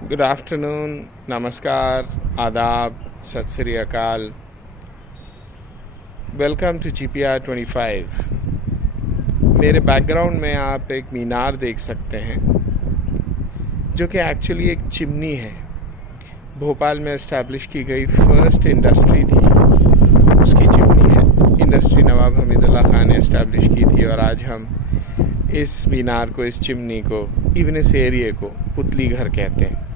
Good afternoon, नमस्कार, आदाब, सत श्री अकाल। Welcome to GPR 25। मेरे बैकग्राउंड में आप एक मीनार देख सकते हैं जो कि एक्चुअली एक चिमनी है। भोपाल में इस्टेब्लिश की गई फर्स्ट इंडस्ट्री थी, उसकी चिमनी है। इंडस्ट्री नवाब हमीदुल्लाह खान ने इस्टेब्लिश की थी और आज हम इस मीनार को, इस चिमनी को, इवन इस एरिए को पुतली घर कहते हैं।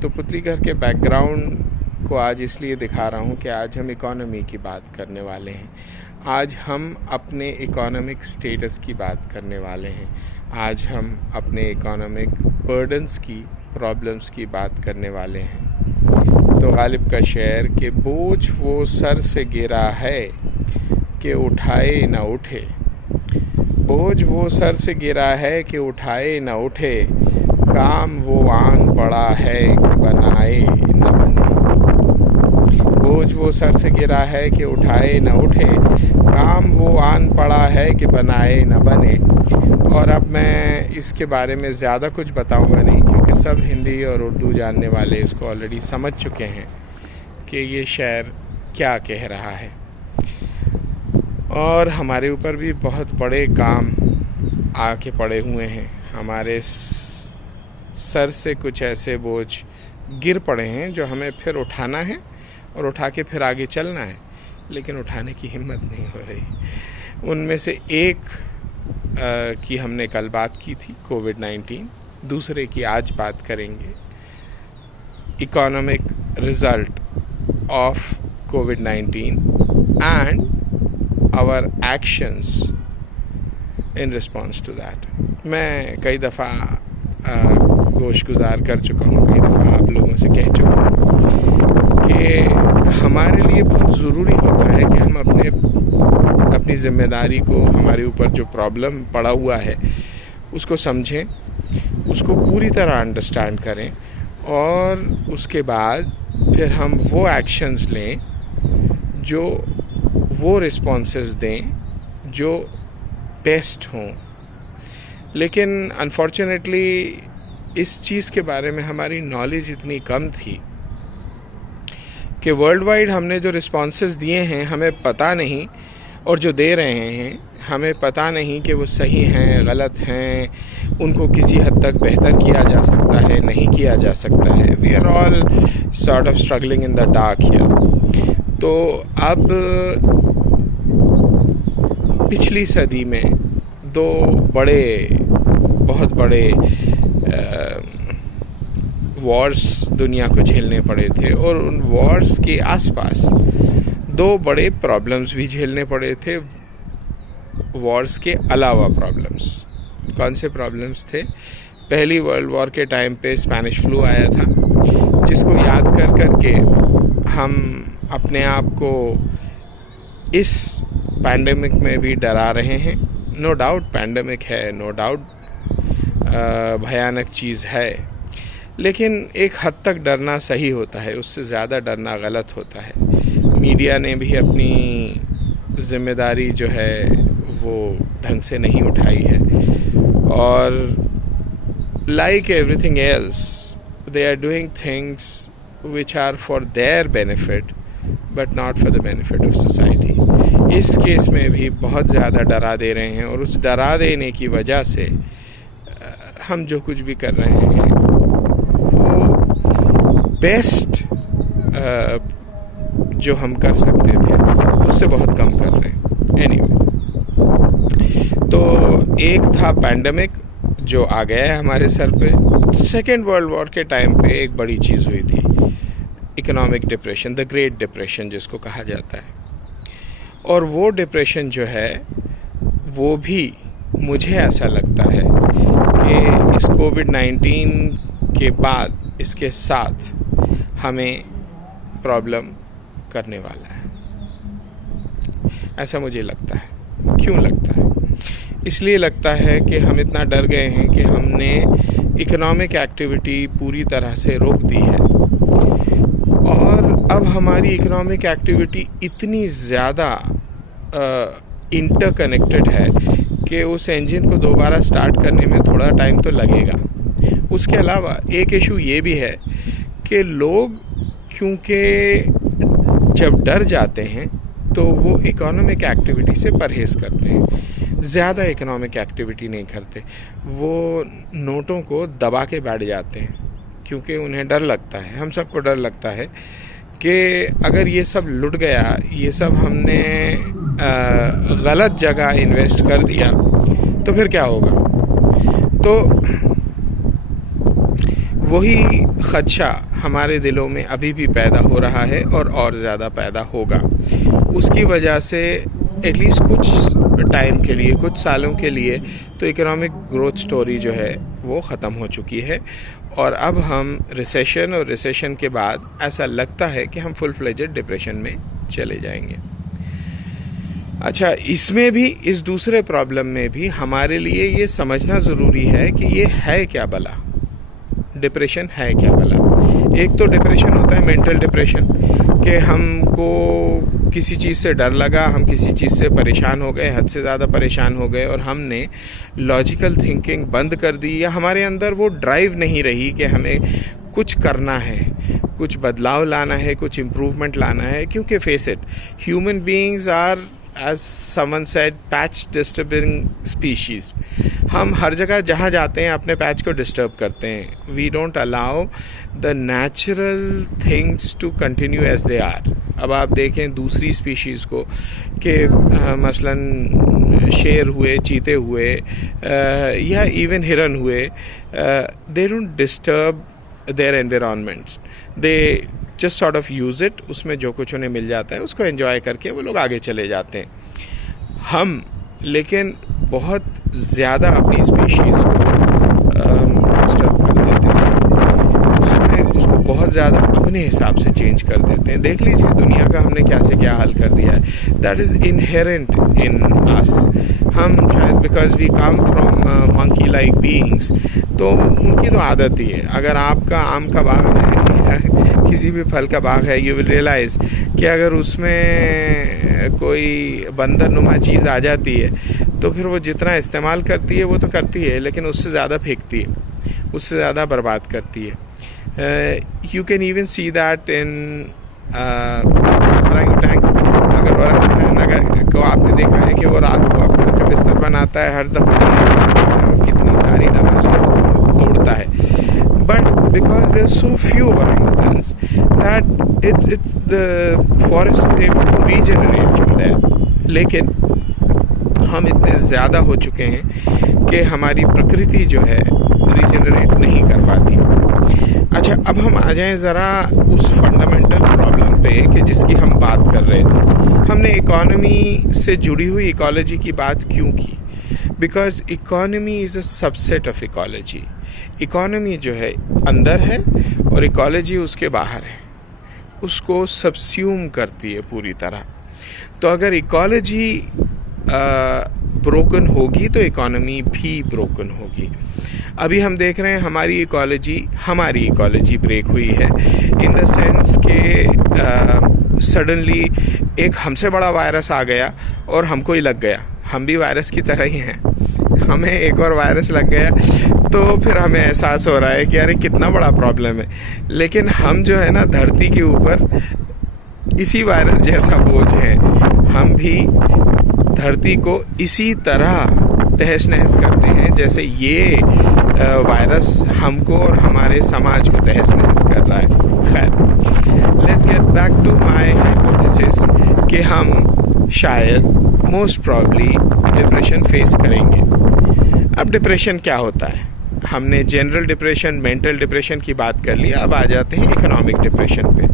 तो पुतली घर के बैकग्राउंड को आज इसलिए दिखा रहा हूँ कि आज हम इकोनॉमी की बात करने वाले हैं। आज हम अपने इकोनॉमिक स्टेटस की बात करने वाले हैं। आज हम अपने इकोनॉमिक बर्डन्स की, प्रॉब्लम्स की बात करने वाले हैं। तो गालिब का शेर कि बोझ वो सर से गिरा है कि उठाए न उठे, बोझ वो सर से गिरा है कि उठाए न उठे, काम वो आन पड़ा है कि बनाए न बने। बोझ वो सर से गिरा है कि उठाए न उठे, काम वो आन पड़ा है कि बनाए न बने। और अब मैं इसके बारे में ज़्यादा कुछ बताऊंगा नहीं, क्योंकि सब हिंदी और उर्दू जानने वाले इसको ऑलरेडी समझ चुके हैं कि ये शेर क्या कह रहा है। और हमारे ऊपर भी बहुत बड़े काम आके पड़े हुए हैं। हमारे सर से कुछ ऐसे बोझ गिर पड़े हैं जो हमें फिर उठाना है और उठा के फिर आगे चलना है, लेकिन उठाने की हिम्मत नहीं हो रही। उनमें से एक की हमने कल बात की थी, कोविड-19। दूसरे की आज बात करेंगे, इकोनॉमिक रिजल्ट ऑफ कोविड-19 and our actions in response to that. मैं कई दफ़ा गोश गुजार कर चुका हूँ, कई दफ़ा आप लोगों से कह चुका हूँ कि हमारे लिए बहुत ज़रूरी होता है कि हम अपनी ज़िम्मेदारी को, हमारे ऊपर जो प्रॉब्लम पड़ा हुआ है उसको समझें, उसको पूरी तरह अंडरस्टैंड करें और उसके बाद फिर हम वो एक्शंस लें, जो वो रिस्पॉन्सेस दें जो बेस्ट हों। लेकिन अनफॉर्चुनेटली इस चीज़ के बारे में हमारी नॉलेज इतनी कम थी कि वर्ल्ड वाइड हमने जो रिस्पॉन्सेस दिए हैं हमें पता नहीं, और जो दे रहे हैं हमें पता नहीं कि वो सही हैं, गलत हैं, उनको किसी हद तक बेहतर किया जा सकता है, नहीं किया जा सकता है। We are all sort of struggling in the dark here. तो अब पिछली सदी में दो बहुत बड़े वॉर्स दुनिया को झेलने पड़े थे, और उन वॉर्स के आसपास दो बड़े प्रॉब्लम्स भी झेलने पड़े थे, वॉर्स के अलावा प्रॉब्लम्स। कौन से प्रॉब्लम्स थे? पहली वर्ल्ड वॉर के टाइम पे स्पेनिश फ्लू आया था, जिसको याद कर के हम अपने आप को इस पैंडेमिक में भी डरा रहे हैं। नो डाउट पैंडेमिक है, नो डाउट भयानक चीज़ है, लेकिन एक हद तक डरना सही होता है, उससे ज़्यादा डरना गलत होता है। मीडिया ने भी अपनी ज़िम्मेदारी जो है वो ढंग से नहीं उठाई है, और like everything else they are doing things which are for their benefit but not for the benefit of society. इस केस में भी बहुत ज़्यादा डरा दे रहे हैं, और उस डरा देने की वजह से हम जो कुछ भी कर रहे हैं वो बेस्ट जो हम कर सकते थे उससे बहुत कम कर रहे हैं। एनीवे, तो एक था पैंडेमिक जो आ गया है हमारे सर पे। सेकेंड वर्ल्ड वॉर के टाइम पे एक बड़ी चीज़ हुई थी, economic depression, the great depression जिसको कहा जाता है। और वो डिप्रेशन जो है वो भी, मुझे ऐसा लगता है कि इस कोविड-19 के बाद, इसके साथ हमें प्रॉब्लम करने वाला है, ऐसा मुझे लगता है। क्यों लगता है? इसलिए लगता है कि हम इतना डर गए हैं कि हमने इकोनॉमिक एक्टिविटी पूरी तरह से रोक दी है, और अब हमारी इकोनॉमिक एक्टिविटी इतनी ज़्यादा इंटरकनेक्टेड है कि उस इंजन को दोबारा स्टार्ट करने में थोड़ा टाइम तो लगेगा। उसके अलावा एक इशू ये भी है कि लोग क्योंकि जब डर जाते हैं तो वो इकोनॉमिक एक्टिविटी से परहेज़ करते हैं, ज़्यादा इकोनॉमिक एक्टिविटी नहीं करते, वो नोटों को दबा के बैठ जाते हैं क्योंकि उन्हें डर लगता है, हम सबको डर लगता है कि अगर ये सब लुट गया, ये सब हमने गलत जगह इन्वेस्ट कर दिया तो फिर क्या होगा। तो वही खदशा हमारे दिलों में अभी भी पैदा हो रहा है और ज़्यादा पैदा होगा। उसकी वजह से एटलीस्ट कुछ टाइम के लिए, कुछ सालों के लिए तो इकोनॉमिक ग्रोथ स्टोरी जो है वो ख़त्म हो चुकी है और अब हम रिसेशन और रिसेशन के बाद ऐसा लगता है कि हम फुल फ्लेजेड डिप्रेशन में चले जाएंगे। अच्छा, इसमें भी, इस दूसरे प्रॉब्लम में भी हमारे लिए ये समझना ज़रूरी है कि ये है क्या भला, डिप्रेशन है क्या भला। एक तो डिप्रेशन होता है मेंटल डिप्रेशन, कि हमको किसी चीज़ से डर लगा, हम किसी चीज़ से परेशान हो गए, हद से ज़्यादा परेशान हो गए और हमने लॉजिकल थिंकिंग बंद कर दी, या हमारे अंदर वो ड्राइव नहीं रही कि हमें कुछ करना है, कुछ बदलाव लाना है, कुछ इम्प्रूवमेंट लाना है। क्योंकि face it, human beings are, as someone said, patch disturbing species। हम हर जगह जहाँ जाते हैं अपने पैच को डिस्टर्ब करते हैं। We don't allow the natural things to continue as they are। अब आप देखें दूसरी स्पीशीज़ को कि मसलन शेर हुए, चीते हुए, या इवन हिरन हुए, they don't disturb their environments, they just sort of use it, उसमें जो कुछ उन्हें मिल जाता है उसको एंजॉय करके वो लोग आगे चले जाते हैं। हम लेकिन बहुत ज़्यादा अपनी स्पीशीज़ को डिस्टर्ब कर देते हैं, उसमें उसको बहुत ज़्यादा अपने हिसाब से चेंज कर देते हैं। देख लीजिए दुनिया का हमने क्या से क्या हाल कर दिया है। That is inherent in us. हम शायद because we come from monkey like beings, तो उनकी तो आदत ही है। अगर आपका आम का बाग है, किसी भी फल का बाग है, यू विल रियलाइज़ कि अगर उसमें कोई बंदर नुमा चीज़ आ जाती है तो फिर वो जितना इस्तेमाल करती है वो तो करती है, लेकिन उससे ज़्यादा फेंकती है, उससे ज़्यादा बर्बाद करती है। You can even see that in orangutan. अगर को आपने देखा है कि वो रात को अपना जो बिस्तर बनाता है, हर दफ़ा कितनी सारी डालियाँ तोड़ता है, but because there's so few orangutans that it's the forest is able to regenerate from there। लेकिन हम इतने ज़्यादा हो चुके हैं कि हमारी प्रकृति जो है रिजेनरेट नहीं कर पाती। अच्छा, अब हम आ जाएं ज़रा उस फंडामेंटल प्रॉब्लम पे कि जिसकी हम बात कर रहे थे। हमने इकोनॉमी से जुड़ी हुई इकोलॉजी की बात क्यों की? Because economy is a subset of ecology. Economy जो है अंदर है और इकोलॉजी उसके बाहर है, उसको सबस्यूम करती है पूरी तरह। तो अगर इकोलॉजी ब्रोकन होगी तो इकोनॉमी भी ब्रोकन होगी। अभी हम देख रहे हैं हमारी इकोलॉजी ब्रेक हुई है इन द सेंस के सडनली एक हमसे बड़ा वायरस आ गया और हमको ही लग गया। हम भी वायरस की तरह ही हैं, हमें एक और वायरस लग गया तो फिर हमें एहसास हो रहा है कि अरे कितना बड़ा प्रॉब्लम है। लेकिन हम जो है ना धरती के ऊपर इसी वायरस जैसा बोझ है, हम भी धरती को इसी तरह तहस नहस करते हैं जैसे ये वायरस हमको और हमारे समाज को तहस नहस कर रहा है। खैर, let's get back to my hypothesis कि हम शायद मोस्ट प्रॉब्ली डिप्रेशन फेस करेंगे। अब डिप्रेशन क्या होता है? हमने जनरल डिप्रेशन, मेंटल डिप्रेशन की बात कर ली, अब आ जाते हैं इकोनॉमिक डिप्रेशन पे।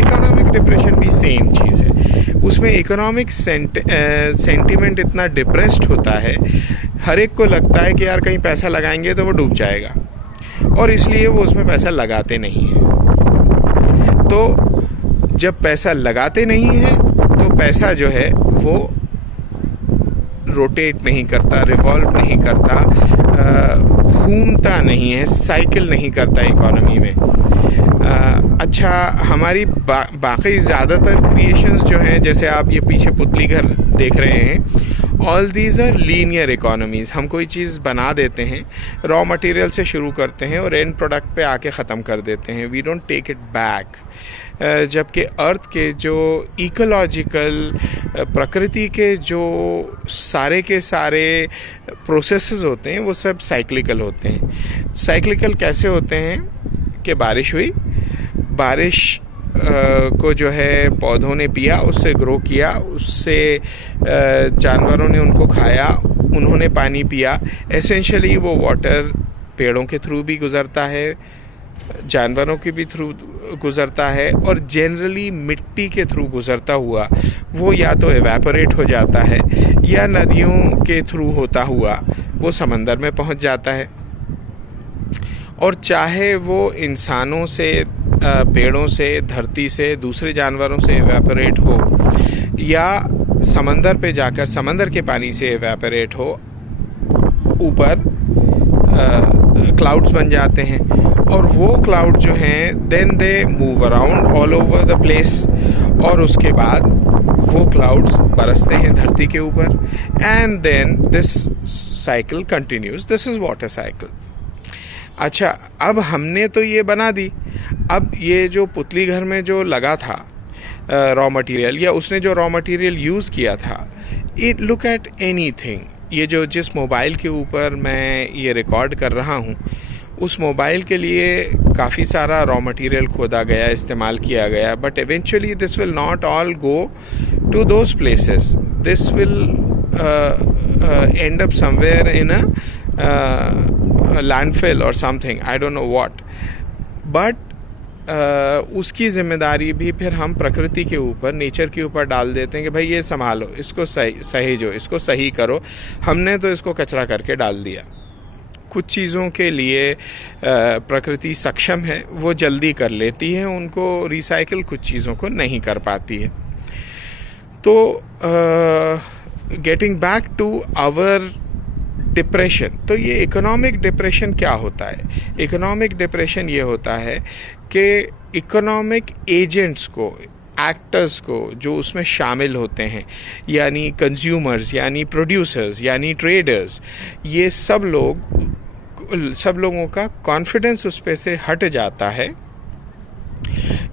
इकोनॉमिक डिप्रेशन भी सेम चीज़ है, उसमें इकोनॉमिक सेंटिमेंट इतना डिप्रेस्ड होता है, हर एक को लगता है कि यार कहीं पैसा लगाएंगे तो वो डूब जाएगा, और इसलिए वो उसमें पैसा लगाते नहीं हैं। तो जब पैसा लगाते नहीं हैं तो पैसा जो है वो रोटेट नहीं करता, रिवॉल्व नहीं करता, घूमता नहीं है, साइकिल नहीं करता इकोनॉमी में। अच्छा, हमारी बाकी ज़्यादातर क्रिएशंस जो हैं, जैसे आप ये पीछे पुतली घर देख रहे हैं, all these are linear economies. हम कोई चीज़ बना देते हैं, रॉ मटेरियल से शुरू करते हैं और एंड प्रोडक्ट पे आके ख़त्म कर देते हैं। We don't take it back. जबकि अर्थ के जो इकोलॉजिकल, प्रकृति के जो सारे के सारे प्रोसेसेस होते हैं वो सब साइक्लिकल होते हैं। साइक्लिकल कैसे होते हैं कि बारिश हुई, बारिश को जो है पौधों ने पिया, उससे ग्रो किया, उससे जानवरों ने उनको खाया, उन्होंने पानी पिया। एसेंशियली वो वाटर पेड़ों के थ्रू भी गुज़रता है, जानवरों के भी थ्रू गुज़रता है, और जनरली मिट्टी के थ्रू गुज़रता हुआ वो या तो एवेपोरेट हो जाता है या नदियों के थ्रू होता हुआ वो समंदर में पहुंच जाता है। और चाहे वो इंसानों से, पेड़ों से, धरती से, दूसरे जानवरों से एवेपोरेट हो या समंदर पे जाकर समंदर के पानी से एवेपोरेट हो, ऊपर क्लाउड्स बन जाते हैं और वो क्लाउड जो हैं then they move around all over the place, और उसके बाद वो क्लाउड्स बरसते हैं धरती के ऊपर, and then this cycle continues. This is water cycle. अच्छा, अब हमने तो ये बना दी, अब ये जो पुतली घर में जो लगा था रॉ मटेरियल, या उसने जो रॉ मटेरियल यूज़ किया था, इट लुक एट एनीथिंग। ये जो जिस मोबाइल के ऊपर मैं ये रिकॉर्ड कर रहा हूँ, उस मोबाइल के लिए काफ़ी सारा रॉ मटेरियल खोदा गया, इस्तेमाल किया गया, but eventually this will not all go to those places. This will end up somewhere in a landfill और something, I don't know what, but उसकी ज़िम्मेदारी भी फिर हम प्रकृति के ऊपर, नेचर के ऊपर डाल देते हैं कि भाई ये संभालो, इसको सहेजो, इसको सही करो। हमने तो इसको कचरा करके डाल दिया। कुछ चीज़ों के लिए प्रकृति सक्षम है, वो जल्दी कर लेती है उनको रिसाइकिल, कुछ चीज़ों को नहीं कर पाती है। तो getting back to our depression, तो ये इकोनॉमिक डिप्रेशन क्या होता है? इकोनॉमिक डिप्रेशन ये होता है कि इकोनॉमिक एजेंट्स को, एक्टर्स को जो उसमें शामिल होते हैं, यानी कंज्यूमर्स, यानी प्रोड्यूसर्स, यानी ट्रेडर्स, ये सब लोगों का कॉन्फिडेंस उस पे से हट जाता है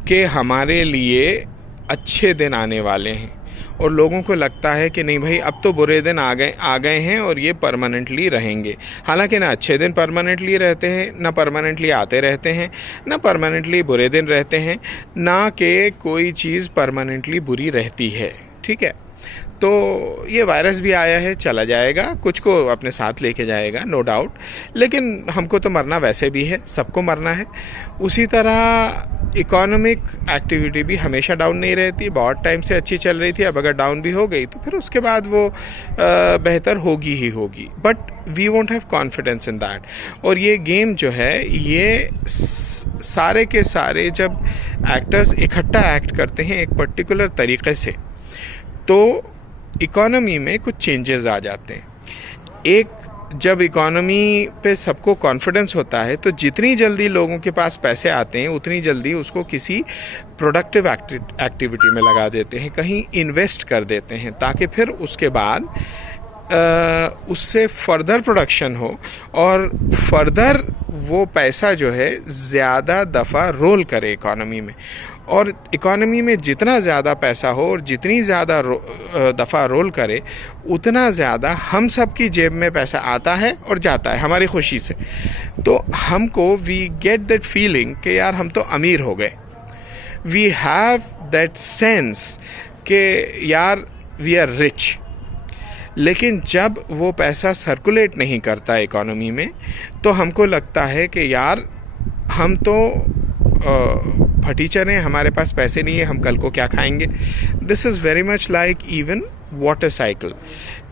कि हमारे लिए अच्छे दिन आने वाले हैं, और लोगों को लगता है कि नहीं भाई अब तो बुरे दिन आ गए हैं और ये परमानेंटली रहेंगे। हालांकि ना अच्छे दिन परमानेंटली रहते हैं, ना परमानेंटली आते रहते हैं, ना परमानेंटली बुरे दिन रहते हैं, ना कि कोई चीज़ परमानेंटली बुरी रहती है। ठीक है, तो ये वायरस भी आया है, चला जाएगा, कुछ को अपने साथ लेके जाएगा, नो डाउट, लेकिन हमको तो मरना वैसे भी है, सबको मरना है। उसी तरह इकोनॉमिक एक्टिविटी भी हमेशा डाउन नहीं रहती, बहुत टाइम से अच्छी चल रही थी, अब अगर डाउन भी हो गई तो फिर उसके बाद वो बेहतर होगी ही होगी, but we won't have confidence in that. और ये गेम जो है, ये सारे के सारे जब एक्टर्स इकट्ठा एक्ट करते हैं एक पर्टिकुलर तरीके से, तो इकोनॉमी में कुछ चेंजेस आ जाते हैं। एक, जब इकोनॉमी पे सबको कॉन्फिडेंस होता है तो जितनी जल्दी लोगों के पास पैसे आते हैं उतनी जल्दी उसको किसी प्रोडक्टिव एक्टिविटी में लगा देते हैं, कहीं इन्वेस्ट कर देते हैं, ताकि फिर उसके बाद उससे फर्दर प्रोडक्शन हो और फर्दर वो पैसा जो है ज़्यादा दफ़ा रोल करे इकोनॉमी में। और इकोनॉमी में जितना ज़्यादा पैसा हो और जितनी ज़्यादा दफ़ा रोल करे, उतना ज़्यादा हम सब की जेब में पैसा आता है और जाता है हमारी खुशी से। तो हमको वी गेट दैट फीलिंग कि यार हम तो अमीर हो गए, वी हैव दैट सेंस कि यार वी आर रिच। लेकिन जब वो पैसा सर्कुलेट नहीं करता इकोनॉमी में, तो हमको लगता है कि यार हम तो फटीचर हैं, हमारे पास पैसे नहीं है, हम कल को क्या खाएंगे। This is very much like even water cycle,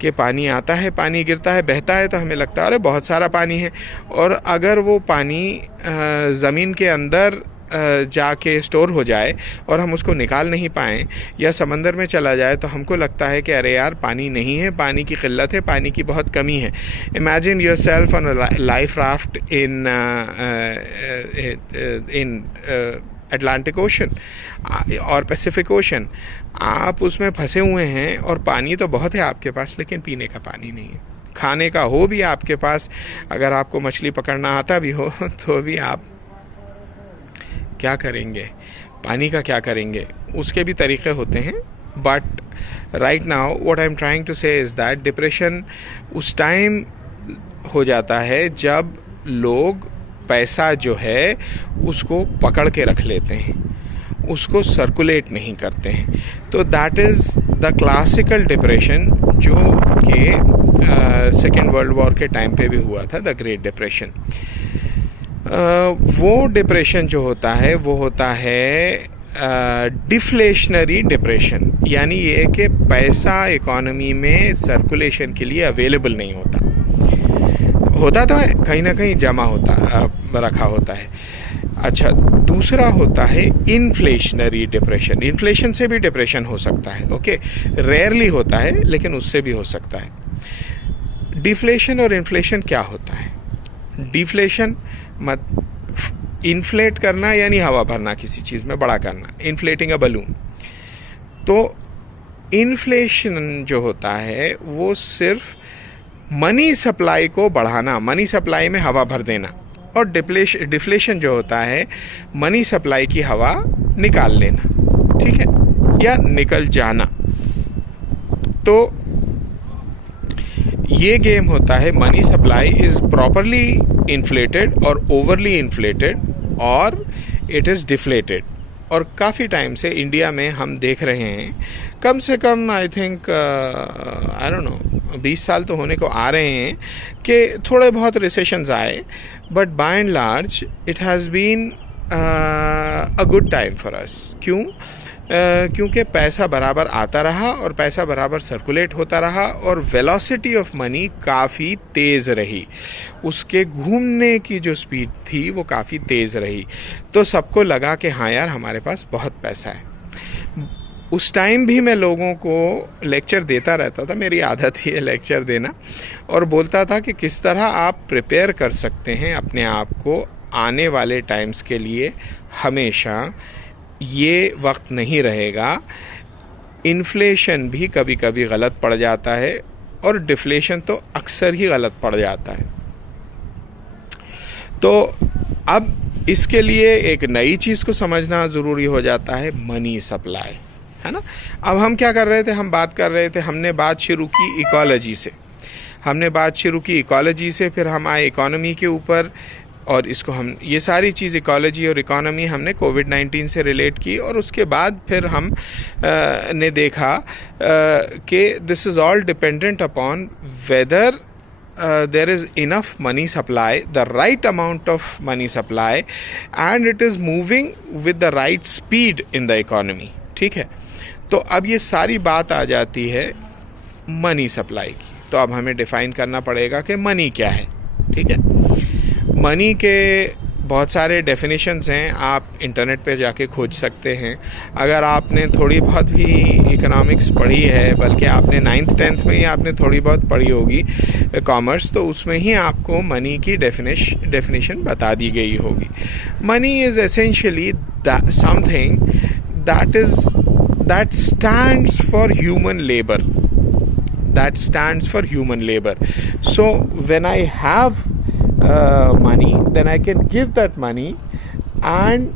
कि पानी आता है, पानी गिरता है, बहता है, तो हमें लगता है अरे बहुत सारा पानी है, और अगर वो पानी ज़मीन के अंदर जाके स्टोर हो जाए और हम उसको निकाल नहीं पाएँ, या समंदर में चला जाए, तो हमको लगता है कि अरे यार पानी नहीं है, पानी की किल्लत है, पानी की बहुत कमी है। Imagine your self on a life raft in Atlantic ocean और पैसिफिक ओशन, आप उसमें फंसे हुए हैं और पानी तो बहुत है आपके पास, लेकिन पीने का पानी नहीं है। खाने का हो भी आपके पास, अगर आपको मछली पकड़ना आता भी हो तो भी आप क्या करेंगे, पानी का क्या करेंगे? उसके भी तरीके होते हैं। But right now what I am trying to say is that depression उस टाइम हो जाता है जब लोग पैसा जो है उसको पकड़ के रख लेते हैं, उसको सर्कुलेट नहीं करते हैं। तो that is the classical depression जो कि सेकेंड वर्ल्ड वॉर के टाइम पे भी हुआ था, द ग्रेट डिप्रेशन। वो डिप्रेशन जो होता है वो होता है डिफ्लेशनरी डिप्रेशन, यानी ये कि पैसा इकोनॉमी में सर्कुलेशन के लिए अवेलेबल नहीं होता तो है, कहीं ना कहीं जमा रखा होता है। अच्छा, दूसरा होता है इन्फ्लेशनरी डिप्रेशन। इन्फ्लेशन से भी डिप्रेशन हो सकता है, ओके, रेयरली होता है लेकिन उससे भी हो सकता है। डिफ्लेशन और इन्फ्लेशन क्या होता है? डिफ्लेशन इन्फ्लेट करना यानी हवा भरना, किसी चीज़ में बड़ा करना, इन्फ्लेटिंग अ बलून। तो इन्फ्लेशन जो होता है वो सिर्फ मनी सप्लाई को बढ़ाना, मनी सप्लाई में हवा भर देना, और डिफ्लेशन जो होता है मनी सप्लाई की हवा निकाल लेना, ठीक है, या निकल जाना। तो ये गेम होता है, money supply is properly inflated और ओवरली इन्फ्लेटेड और इट इज़ डिफ्लेटेड। और काफ़ी टाइम से इंडिया में हम देख रहे हैं, कम से कम I think I don't know 20 साल तो होने को आ रहे हैं कि थोड़े बहुत रिसेशंस आए, but by and large it has been a good time for us. क्यों? क्योंकि पैसा बराबर आता रहा और पैसा बराबर सर्कुलेट होता रहा और वेलोसिटी ऑफ मनी काफ़ी तेज़ रही, उसके घूमने की जो स्पीड थी वो काफ़ी तेज़ रही। तो सबको लगा कि हाँ यार हमारे पास बहुत पैसा है। उस टाइम भी मैं लोगों को लेक्चर देता रहता था, मेरी आदत ही है लेक्चर देना, और बोलता था कि किस तरह आप प्रिपेयर कर सकते हैं अपने आप को आने वाले टाइम्स के लिए। हमेशा ये वक्त नहीं रहेगा, इन्फ्लेशन भी कभी कभी गलत पड़ जाता है और डिफ्लेशन तो अक्सर ही गलत पड़ जाता है। तो अब इसके लिए एक नई चीज़ को समझना ज़रूरी हो जाता है, मनी सप्लाई, है ना। अब हम क्या कर रहे थे, हम बात कर रहे थे, हमने बात शुरू की इकोलॉजी से, फिर हम आए इकोनॉमी के ऊपर, और इसको हम ये सारी चीज़ इकोलॉजी और इकोनॉमी हमने कोविड-19 से रिलेट की, और उसके बाद फिर हम ने देखा कि this is all dependent upon weather there is enough money supply, the right amount of money supply, and it is moving with the right speed in the economy, ठीक है। तो अब ये सारी बात आ जाती है मनी सप्लाई की। तो अब हमें डिफाइन करना पड़ेगा कि मनी क्या है, ठीक है। मनी के बहुत सारे डेफिनेशंस हैं, आप इंटरनेट पे जाके खोज सकते हैं। अगर आपने थोड़ी बहुत भी इकोनॉमिक्स पढ़ी है, बल्कि आपने 9th 10th में ही आपने थोड़ी बहुत पढ़ी होगी कॉमर्स, तो उसमें ही आपको मनी की डेफिनेशन बता दी गई होगी। Money is essentially something that stands for human labor. So when I have money, then I can give that money and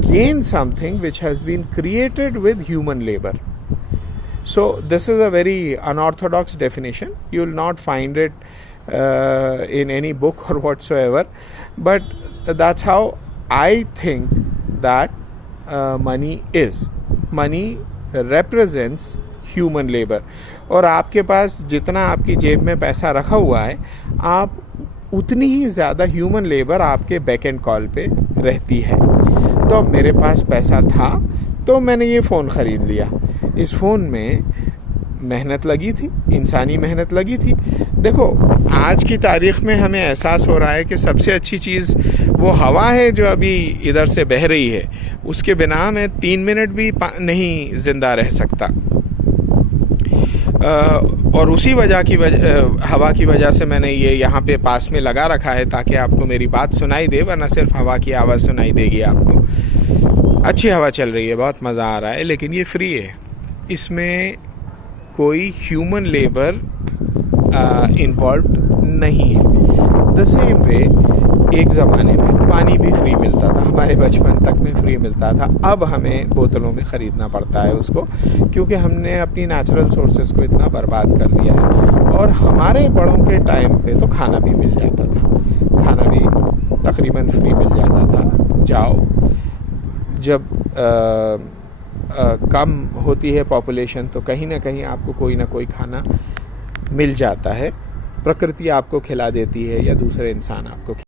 gain something which has been created with human labor. So this is a very unorthodox definition. You will not find it in any book or whatsoever, but that's how I think that money is. Money represents human labor. और आपके पास जितना आपकी जेब में पैसा रखा हुआ है, आप उतनी ही ज़्यादा ह्यूमन लेबर आपके बैक एंड कॉल पे रहती है। तो अब मेरे पास पैसा था तो मैंने ये फ़ोन ख़रीद लिया। इस फ़ोन में मेहनत लगी थी, इंसानी मेहनत लगी थी। देखो, आज की तारीख़ में हमें एहसास हो रहा है कि सबसे अच्छी चीज़ वो हवा है जो अभी इधर से बह रही है, उसके बिना मैं 3 मिनट भी नहीं ज़िंदा रह सकता। और उसी हवा की वजह से मैंने ये यहाँ पे पास में लगा रखा है ताकि आपको मेरी बात सुनाई दे, वरना सिर्फ हवा की आवाज़ सुनाई देगी आपको। अच्छी हवा चल रही है, बहुत मज़ा आ रहा है, लेकिन ये फ्री है, इसमें कोई ह्यूमन लेबर इन्वॉल्व नहीं है। द सेम वे एक ज़माने में पानी भी फ्री मिलता था, हमारे बचपन तक में फ्री मिलता था। अब हमें बोतलों में ख़रीदना पड़ता है उसको, क्योंकि हमने अपनी नेचुरल सोर्सेज को इतना बर्बाद कर दिया है। और हमारे बड़ों के टाइम पे तो खाना भी मिल जाता था, खाना भी तकरीबन फ्री मिल जाता था। जाओ, जब कम होती है पॉपुलेशन तो कहीं ना कहीं आपको कोई ना कोई खाना मिल जाता है, प्रकृति आपको खिला देती है या दूसरे इंसान आपको